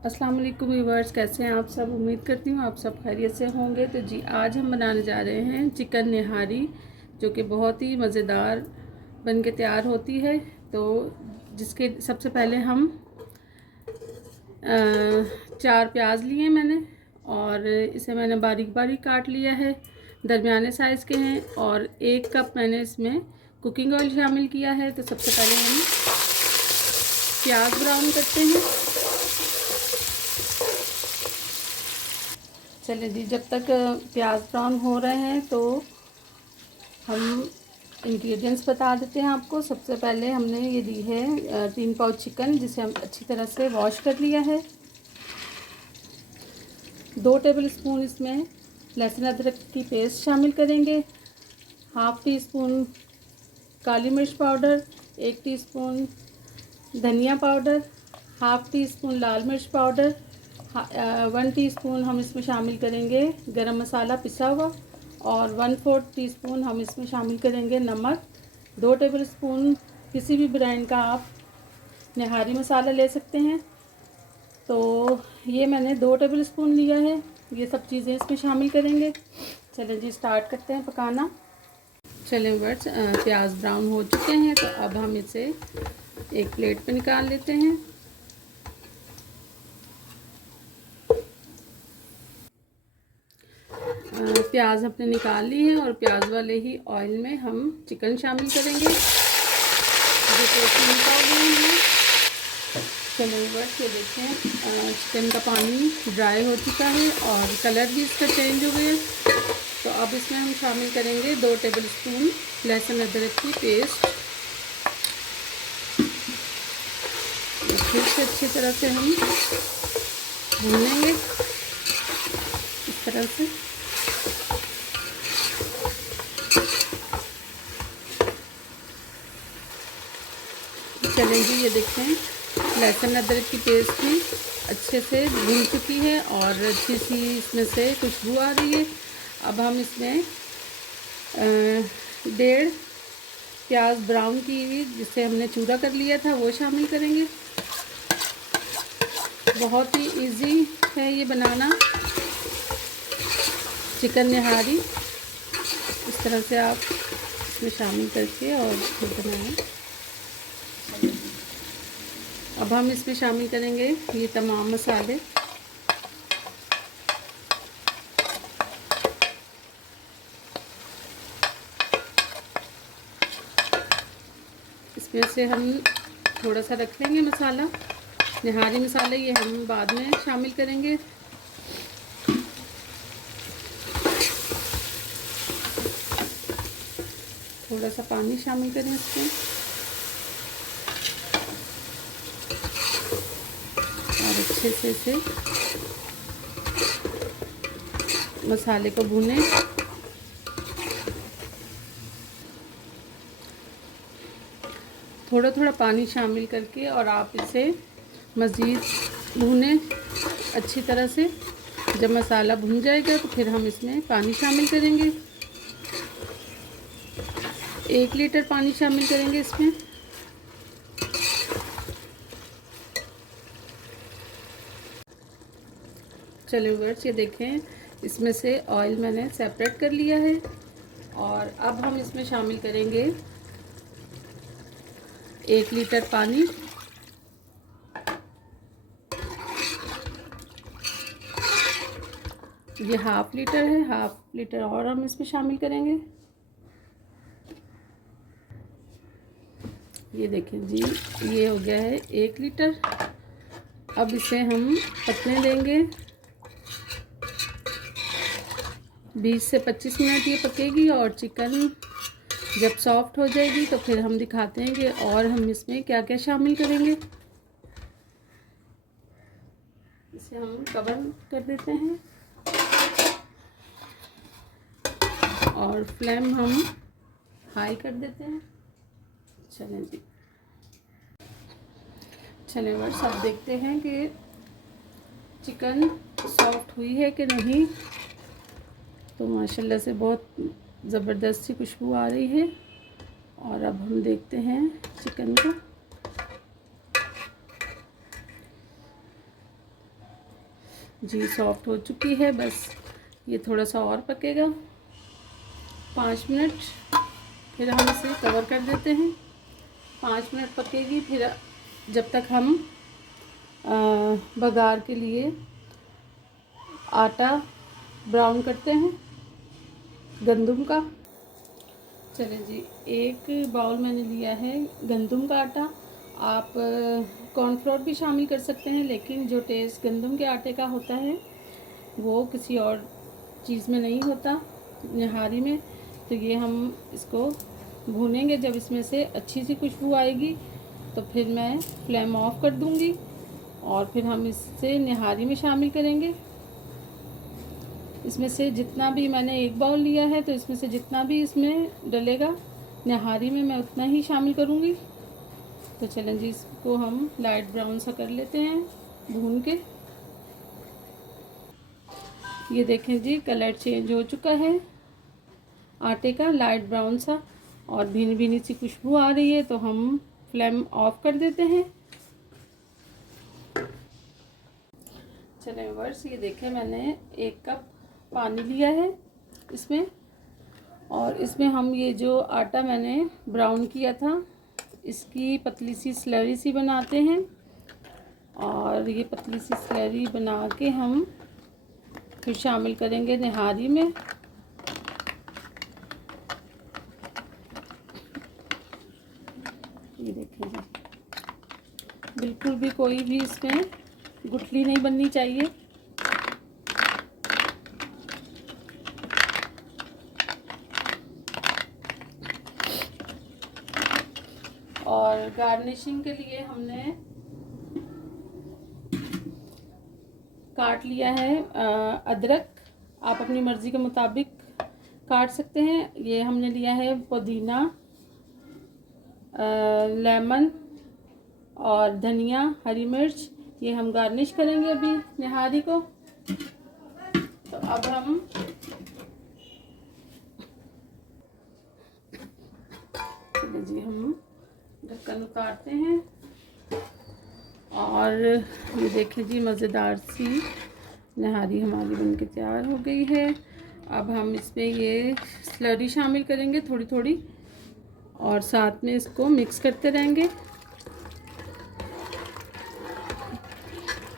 अस्सलाम वालेकुम व्यूअर्स, कैसे हैं आप सब। उम्मीद करती हूँ आप सब खैरियत से होंगे। तो जी आज हम बनाने जा रहे हैं चिकन निहारी, जो कि बहुत ही मज़ेदार बन के तैयार होती है। तो जिसके सबसे पहले हम 4 प्याज लिए मैंने, और इसे मैंने बारीक बारीक काट लिया है, दरमियाने साइज़ के हैं। और 1 कप मैंने इसमें कुकिंग ऑयल शामिल किया है। तो सबसे पहले हम प्याज ब्राउन करते हैं। चलिए जी, जब तक प्याज ब्राउन हो रहे हैं तो हम इंग्रेडिएंट्स बता देते हैं आपको। सबसे पहले हमने ये ली है 3 पाउच चिकन, जिसे हम अच्छी तरह से वॉश कर लिया है। 2 टेबल स्पून इसमें लहसुन अदरक की पेस्ट शामिल करेंगे। हाफ़ टी स्पून काली मिर्च पाउडर, 1 टीस्पून धनिया पाउडर, हाफ़ टी स्पून लाल मिर्च पाउडर, 1 टीस्पून हम इसमें शामिल करेंगे गरम मसाला पिसा हुआ, और 1/4 टीस्पून हम इसमें शामिल करेंगे नमक। 2 टेबल स्पून किसी भी ब्रांड का आप निहारी मसाला ले सकते हैं। तो ये मैंने 2 टेबल स्पून लिया है। ये सब चीज़ें इसमें शामिल करेंगे। चलें जी, स्टार्ट करते हैं पकाना। चलें बर्ड्स, प्याज ब्राउन हो चुके हैं, तो अब हम इसे एक प्लेट पे निकाल लेते हैं। प्याज हमने निकाल ली है, और प्याज वाले ही ऑयल में हम चिकन शामिल करेंगे जो प्रोटीन का हो गया है। चलिए बस ये देखें, चिकन का पानी ड्राई हो चुका है और कलर भी इसका चेंज हो गया। तो अब इसमें हम शामिल करेंगे 2 टेबल स्पून लहसुन अदरक की पेस्ट। फिर से अच्छी तरह से हम भून लेंगे इस तरह से। चलें जी, ये देखें लहसुन अदरक की पेस्ट भी अच्छे से भून चुकी है और अच्छी सी इसमें से खुशबू आ रही है। अब हम इसमें 1.5 प्याज ब्राउन की हुई, जिसे हमने चूरा कर लिया था, वो शामिल करेंगे। बहुत ही इजी है ये बनाना चिकन निहारी। इस तरह से आप इसमें शामिल करके और बनाएं। अब हम इसमें शामिल करेंगे ये तमाम मसाले। इसमें से हम थोड़ा सा रख लेंगे मसाला, निहारी मसाले, ये हम बाद में शामिल करेंगे। थोड़ा सा पानी शामिल करें इसमें, और अच्छे से इसे मसाले को भूनें। थोड़ा थोड़ा पानी शामिल करके और आप इसे मज़ीद भूनें अच्छी तरह से। जब मसाला भुन जाएगा तो फिर हम इसमें पानी शामिल करेंगे। 1 लीटर पानी शामिल करेंगे इसमें। चलिए व्यूअर्स, ये देखें इसमें से ऑयल मैंने सेपरेट कर लिया है, और अब हम इसमें शामिल करेंगे 1 लीटर पानी। ये 1/2 लीटर है, 1/2 लीटर और हम इसमें शामिल करेंगे। ये देखें जी, ये हो गया है 1 लीटर। अब इसे हम पकने देंगे 20 से 25 मिनट ये पकेगी, और चिकन जब सॉफ्ट हो जाएगी तो फिर हम दिखाते हैं कि और हम इसमें क्या क्या शामिल करेंगे। इसे हम कवर कर देते हैं और फ्लेम हम हाई कर देते हैं। चलें जी, चलें बस अब देखते हैं कि चिकन सॉफ्ट हुई है कि नहीं। तो माशाल्लाह से बहुत ज़बरदस्त सी खुशबू आ रही है। और अब हम देखते हैं चिकन को। जी सॉफ्ट हो चुकी है। बस ये थोड़ा सा और पकेगा 5 मिनट, फिर हम इसे कवर कर देते हैं। 5 मिनट पकेगी, फिर जब तक हम बघार के लिए आटा ब्राउन करते हैं गंदम का। चलिए जी, एक बाउल मैंने लिया है गंदम का आटा। आप कॉर्नफ्लोर भी शामिल कर सकते हैं, लेकिन जो टेस्ट गंदम के आटे का होता है वो किसी और चीज़ में नहीं होता, निहारी में। तो ये हम इसको भूनेंगे। जब इसमें से अच्छी सी खुशबू आएगी तो फिर मैं फ्लेम ऑफ कर दूंगी और फिर हम इससे निहारी में शामिल करेंगे। इसमें से जितना भी मैंने एक बाउल लिया है, तो इसमें से जितना भी इसमें डलेगा निहारी में मैं उतना ही शामिल करूँगी। तो चलें जी, इसको हम लाइट ब्राउन सा कर लेते हैं भून के। ये देखें जी, कलर चेंज हो चुका है आटे का, लाइट ब्राउन सा, और भीनी भीनी सी खुशबू आ रही है। तो हम फ्लेम ऑफ कर देते हैं। चलें व्यूअर्स, ये देखें मैंने 1 कप पानी लिया है इसमें, और इसमें हम ये जो आटा मैंने ब्राउन किया था इसकी पतली सी स्लरी सी बनाते हैं। और ये पतली सी स्लरी बना के हम फिर शामिल करेंगे निहारी में। ये देखिए, बिल्कुल भी कोई भी इसमें गुठली नहीं बननी चाहिए। और गार्निशिंग के लिए हमने काट लिया है अदरक। आप अपनी मर्ज़ी के मुताबिक काट सकते हैं। ये हमने लिया है पुदीना, लेमन और धनिया, हरी मिर्च। ये हम गार्निश करेंगे अभी निहारी को। तो अब हम जी हम ढक्कन उतारते हैं, और ये देखें जी, मज़ेदार सी निहारी हमारी बनके तैयार हो गई है। अब हम इसमें ये स्लरी शामिल करेंगे थोड़ी थोड़ी, और साथ में इसको मिक्स करते रहेंगे।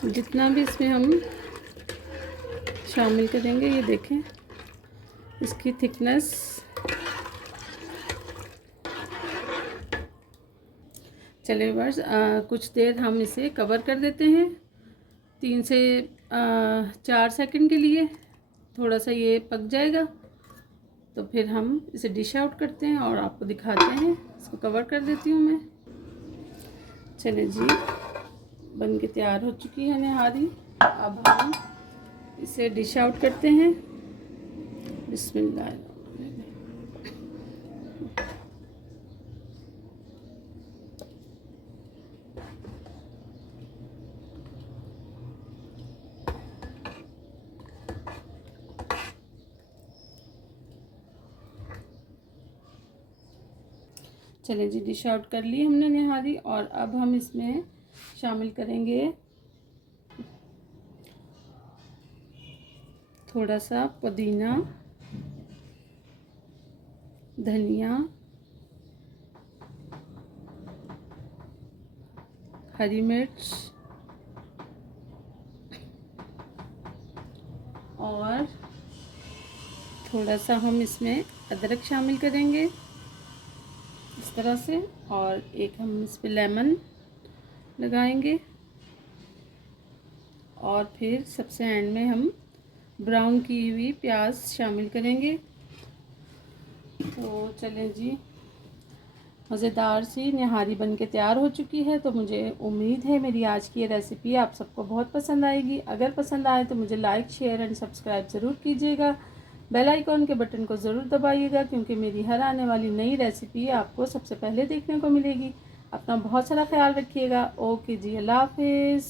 जितना भी इसमें हम शामिल करेंगे, ये देखें इसकी थिकनेस। चलिए व्यूअर्स, कुछ देर हम इसे कवर कर देते हैं 3 से 4 सेकंड के लिए। थोड़ा सा ये पक जाएगा तो फिर हम इसे डिश आउट करते हैं और आपको दिखाते हैं। इसको कवर कर देती हूँ मैं। चलिए जी, बन के तैयार हो चुकी है निहारी। अब हम इसे डिश आउट करते हैं। बिस्मिल्लाह। चलिए जी, डिश आउट कर ली हमने निहारी, और अब हम इसमें शामिल करेंगे थोड़ा सा पुदीना, धनिया, हरी मिर्च, और थोड़ा सा हम इसमें अदरक शामिल करेंगे इस तरह से, और एक हम इस पे लेमन लगाएंगे, और फिर सबसे एंड में हम ब्राउन की हुई प्याज शामिल करेंगे। तो चलें जी, मज़ेदार सी निहारी बन के तैयार हो चुकी है। तो मुझे उम्मीद है मेरी आज की ये रेसिपी आप सबको बहुत पसंद आएगी। अगर पसंद आए तो मुझे लाइक, शेयर एंड सब्सक्राइब ज़रूर कीजिएगा। बेल आइकॉन के बटन को ज़रूर दबाइएगा, क्योंकि मेरी हर आने वाली नई रेसिपी आपको सबसे पहले देखने को मिलेगी। अपना बहुत सारा ख्याल रखिएगा। ओके जी, अल्लाह हाफिज़।